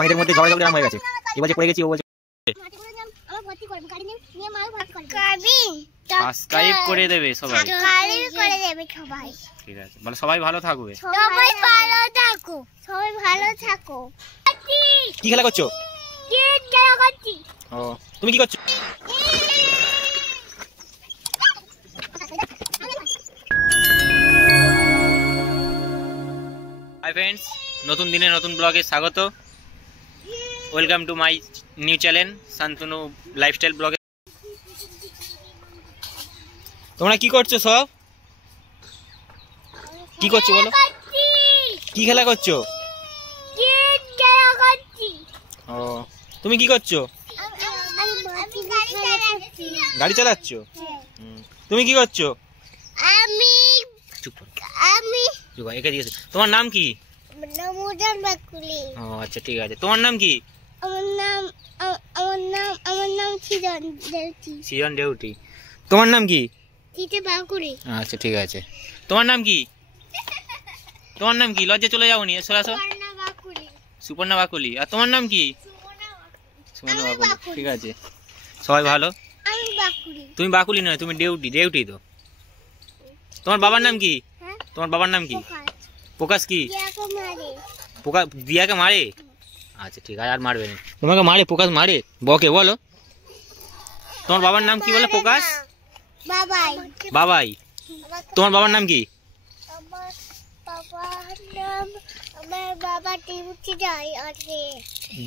এবং এদের মধ্যে ঝগড়াঝাটি আরম্ভ হয়ে গেছে। এবার যে পড়ে গেছি ও বলছে সাবস্ক্রাইব করে দেবে সবাই। ঠিক আছে, বলো সবাই ভালো থাকবে। কি খেলা করছো? ও তুমি কি করছো? হাই ফ্রেন্ডস, নতুন দিনে নতুন ব্লগে স্বাগত। Welcome to my new channel Shantanu lifestyle ব্লগে। তোমরা কি করছো সব? কি করছো বলো? কি খেলা করছো? ও তুমি কি করছো? গাড়ি চালাচ্ছো? তুমি কি করছো? একে দিয়েছে। তোমার নাম কি? ও আচ্ছা ঠিক আছে। তোমার নাম কি? আমার নাম সৃজন দেউটি। তোমার নাম কি? বাকুলি। আচ্ছা ঠিক আছে। তোমার নাম কি? তোমার নাম কি? লজ্জা চলে যাওনি, এসো আসো। সুপর্ণা বাকুলি। আর তোমার নাম কি? সুপর্ণা বাকুলি। ঠিক আছে, সবাই ভালো। তুমি বাকুলি নয়, তুমি দেউটি। দেউটি তো। তোমার বাবার নাম কি? তোমার বাবার নাম কি? প্রকাশ। কি প্রকাশ? দিয়াকে মারে? আচ্ছা ঠিক আছে, আর মারবে না। তোমাকে মারে? প্রকাশ মারে? বকে? বলো তোমার বাবার নাম কি? বলো প্রকাশ। বাবাই। তোমার বাবার নাম কি?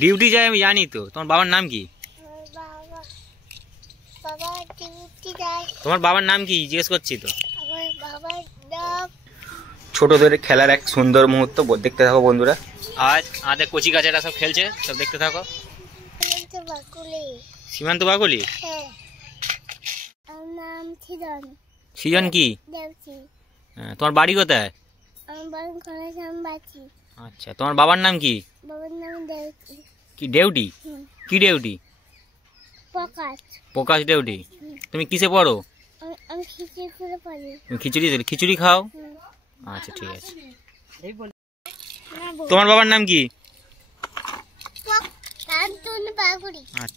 ডিউটি যায় আমি জানি তো। তোমার বাবার নাম কি? তোমার বাবার নাম কি জিজ্ঞেস করছি তো। ছোটদের খেলার এক সুন্দর মুহূর্ত দেখতে থাকো বন্ধুরা। আজ আমাদের কচি কাচারা সব খেলছে, সব দেখতে থাকো। সীমান্ত বাকুলি। সৃজন কি? তোমার বাড়ি কোথায়? আচ্ছা, তোমার বাবার নাম কি? কি দেউটি? কি দেউটি? প্রকাশ দেউটি। তুমি কিসে পড়ো? খিচুড়ি। খিচুড়ি খাও? আচ্ছা ঠিক আছে। তোমার বাবার নাম কি?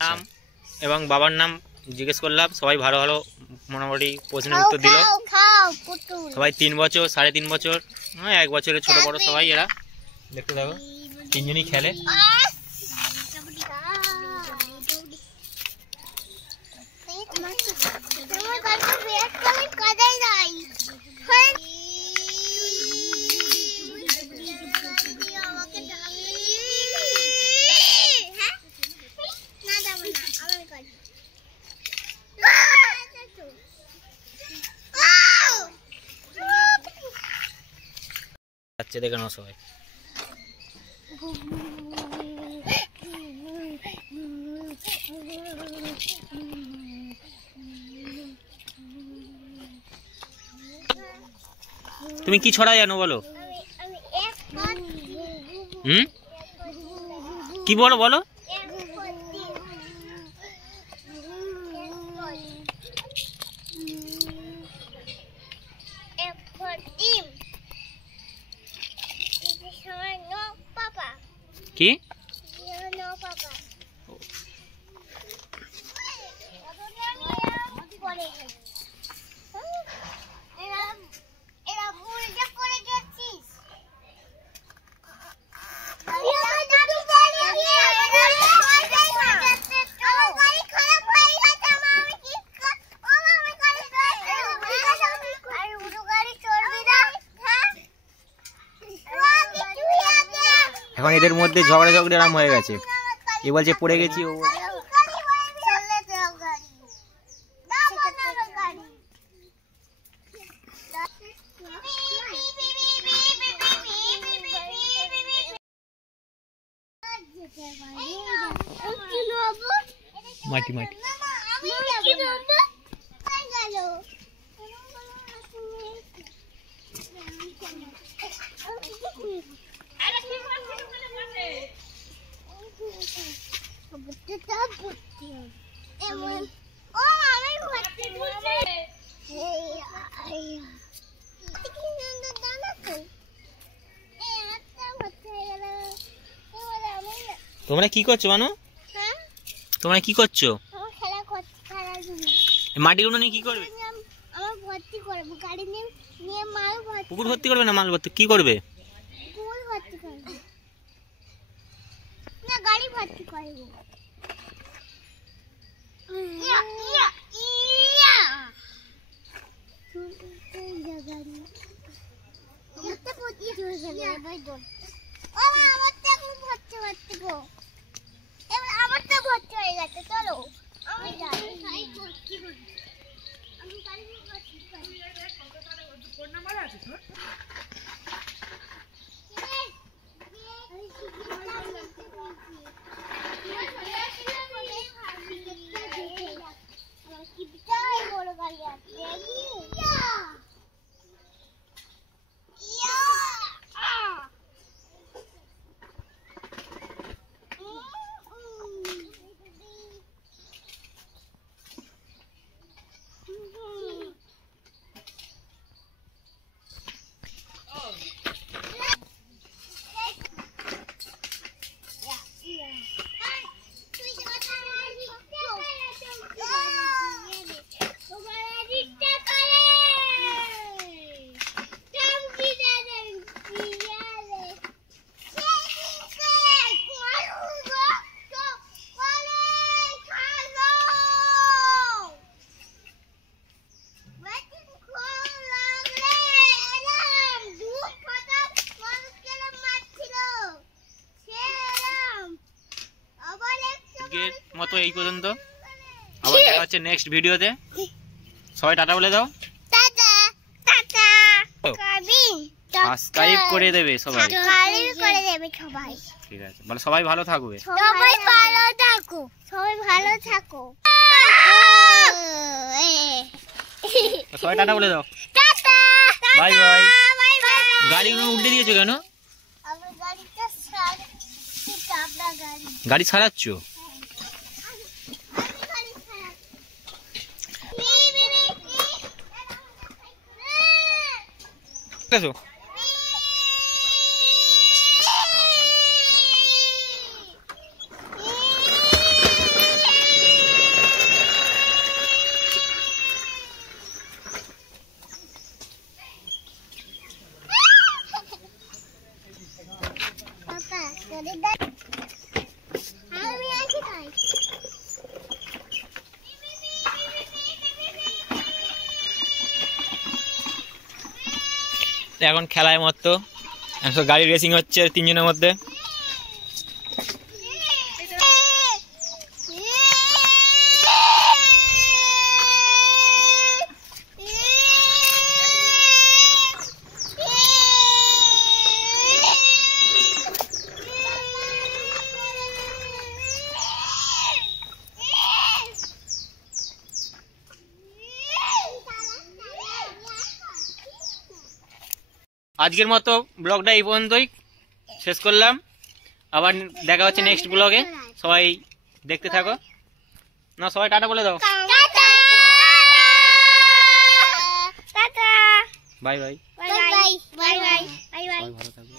নাম এবং বাবার নাম জিজ্ঞেস করলাম, সবাই ভালো ভালো মোটামুটি প্রশ্নের উত্তর দিল। সবাই 3 বছর, 3.5 বছর, 1 বছরের ছোট বড় সবাই এরা। দেখতে থাকো, তিনজনই খেলে। আচ্ছা দেখে নাও সবাই। তুমি কি ছড়া জানো বলো? কি বলো বলো? কি? এখন এদের মধ্যে ঝগড়াঝগড়ি আরম্ভ হয়ে গেছে। এ বলছে পড়ে গেছি, ও মাটি মাটি। তোমরা কি করছো মানু? তোমরা কি করছো? মাটিগুলো নিয়ে কি করবে? পুকুর ভর্তি করবে না মাল ভর্তি কি করবে? গাড়ি ভর্তি করবো। আমারটা ভর্তি হয়ে গেছে, চলো আমি যাই। মতো এই পর্যন্ত, আবার দেখা হচ্ছে নেক্সট ভিডিওতে। সবাই টাটা বলে দাও। Tata tata. সাবস্ক্রাইব করে দেবে সবাই। সাবস্ক্রাইব করে দেবে সবাই। ঠিক আছে, বলো সবাই ভালো থাকবে। সবাই ভালো থাকো, সবাই ভালো থাকো। সবাই টাটা বলে দাও। Tata bye bye. Bye bye. গাড়িগুলো উল্টে দিয়েছো কেন? আমার গাড়িটা সারাচ্ছি, আপনার গাড়ি। গাড়ি সারাচ্ছ? দেখো এখন খেলায় মতো গাড়ি রেসিং হচ্ছে তিনজনের মধ্যে। আজকের মতো ব্লগটা এই পর্যন্তই শেষ করলাম। আবার দেখা হচ্ছে নেক্সট ব্লগে। সবাই দেখতে থাকো। না সবাই টাটা বলে দাও। Tata tata. Bye bye. Bye bye bye bye bye bye. ভালো থাকবে।